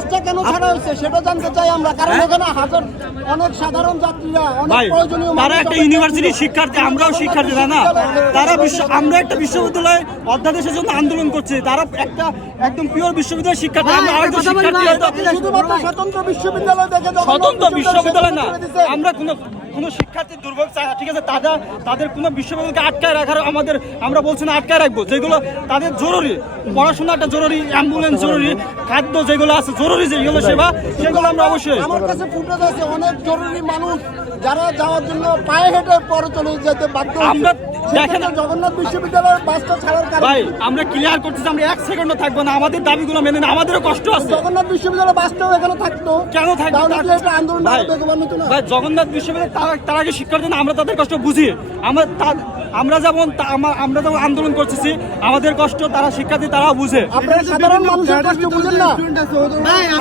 বাসটা কেন ছাড়া হয়েছে সেটা জানতে চাই আমরা, কারণ এখানে হাজার অনেক সাধারণ যাত্রীরা, অনেক প্রয়োজনীয় তারা একটা ইউনিভার্সিটির শিক্ষার্থী, আমরাও শিক্ষার্থী, তাই না? তারা আমরা একটা বিশ্ববিদ্যালয় অধ্যাদেশের জন্য আন্দোলন করছি, তারা একটা একদম পিওর বিশ্ববিদ্যালয়ের শিক্ষার্থী, আমরা হয়তো শিক্ষার্থী, শুধুমাত্র স্বতন্ত্র বিশ্ববিদ্যালয় দেখে স্বতন্ত্র বিশ্ববিদ্যালয় না, আমরা কোনো শিক্ষার্থীর দুর্ভোগ চাই না, ঠিক আছে? তাদের কোনো বিশ্ববিদ্যালয়কে আটকায় রাখার আমরা বলছি না আটকায় রাখবো, যেগুলো তাদের জরুরি, পড়াশোনাটা জরুরি, অ্যাম্বুলেন্স জরুরি, খাদ্য যেগুলো আছে জরুরি, যেগুলো সেবা, সেগুলো আমরা অবশ্যই। আমার কাছে ফুটেজ আছে অনেক জরুরি মানুষ যারা যাওয়ার জন্য পায়ে হেঁটে পরে চলে যেতে বাধ্য। আমরা দেখেন জগন্নাথ বিশ্ববিদ্যালয়ের বাসটা ছাড়ার কারণে ভাই আমরা ক্লিয়ার করতেছি, আমরা এক সেকেন্ডও থাকবো না, আমাদের দাবিগুলো মেনে না, আমাদেরও কষ্ট আছে। জগন্নাথ বিশ্ববিদ্যালয়ের বাসটাও এখানে থাকতো, কেন থাকবে? আন্দোলন ভাই জগন্নাথ বিশ্ববিদ্যালয় তার আগে শিক্ষার্থী না, আমরা তাদের কষ্ট বুঝি। আমরা যেমন আন্দোলন করতেছি, আমাদের কষ্ট তারা শিক্ষার্থী তারাও বুঝে। আপনারা সাধারণ মানুষের কষ্ট বুঝেন না,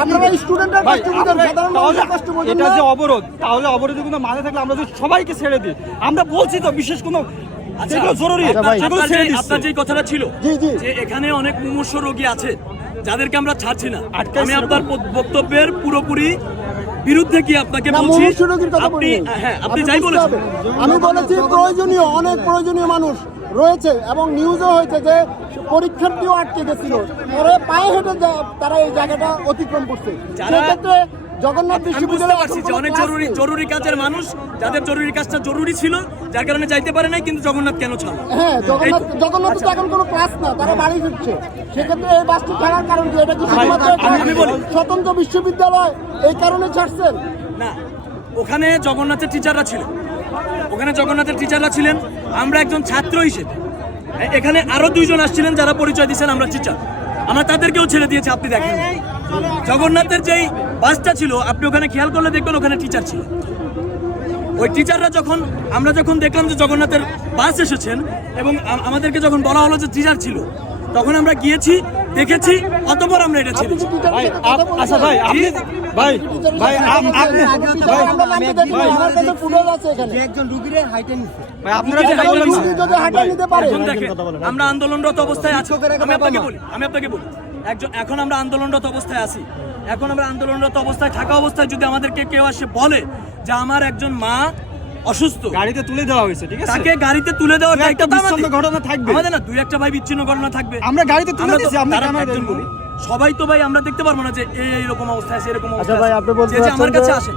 আপনারা স্টুডেন্টের কষ্ট বুঝেন, সাধারণ মানুষের কষ্ট বুঝেন এটা না। যে অবরোধ, তাহলে অবরোধে কোনো মানে থাকলে আমরা যদি সবাইকে ছেড়ে দিই, আমরা বলছি তো বিশেষ কোনো যেগুলো জরুরি সেগুলো ছেড়ে দিচ্ছি। আপনার যে কথাটা ছিল জি, জি। যে এখানে অনেক মুমূর্ষু রোগী আছে যাদেরকে আমরা ছাড়ছি না, আমি আপনার বক্তব্যের পুরোপুরি বিরুদ্ধে কি আপনাকে বলছি, আপনি যাই বলেছেন। আমি বলেছি প্রয়োজনীয় অনেক প্রয়োজনীয় মানুষ রয়েছে এবং নিউজও হয়েছে যে পরীক্ষার্থীও আটকে গেছিল, পরে পায়ে হেঁটে তারা এই জায়গাটা অতিক্রম করছে। সেক্ষেত্রে জগন্নাথ বিশ্ববিদ্যালয় অনেক জরুরি কাজের মানুষ, যাদের জরুরি কাজটা জরুরি ছিল, যার কারণে যাইতে পারে নাই, কিন্তু জগন্নাথ কেন ছাড়লো? হ্যাঁ, জগন্নাথ তো এখন কোনো ক্লাস না, তারা বাড়ি ফিরছে। সেক্ষেত্রে এই বাসটি ছাড়ার কারণ কি? এটা কি স্বতন্ত্র বিশ্ববিদ্যালয় এই কারণে ছাড়ছেন? না, ওখানে জগন্নাথের টিচাররা ছিলেন, আমরা একজন ছাত্র হিসেবে। এখানে আরো 2 জন আসছিলেন যারা পরিচয় দিয়েছেন আমরা টিচার, আমরা তাদেরকেও ছেড়ে দিয়েছি। আপনি দেখেন জগন্নাথের যেই বাসটা ছিল, আপনি ওখানে খেয়াল করলে দেখবেন ওখানে টিচার ছিল। ওই টিচাররা আমরা যখন দেখলাম যে জগন্নাথের বাস এসেছেন এবং আমাদেরকে যখন বলা হলো যে টিচার ছিল, তখন আমরা গিয়েছি, দেখেছি, অতঃপর আমরা এটা ছেড়েছি। আচ্ছা ভাই, আপনি ভাই ভাই আপনি আমরা আন্দোলনরত অবস্থায় আছি, আমি আপনাকে বলি এখন আমরা আন্দোলনরত অবস্থায় আছি। এখন আমরা আন্দোলনরত অবস্থায় থাকা অবস্থায় যদি আমাদেরকে কেউ আসে বলে যে আমার একজন মা অসুস্থ, গাড়িতে তুলে দেওয়া হয়েছে, ঠিক আছে, তাকে গাড়িতে তুলে দেওয়ার একটা বিচ্ছিন্ন ঘটনা থাকবে, আমাদের না 2-1টা ভাই বিচ্ছিন্ন ঘটনা থাকবে, আমরা গাড়িতে তুলে দিয়েছি, আমরা সবাই তো ভাই আমরা দেখতে পারবো না যে এইরকম অবস্থা আছে, এরকম অবস্থা ভাই আপনি বলতে যে আমার কাছে আসে।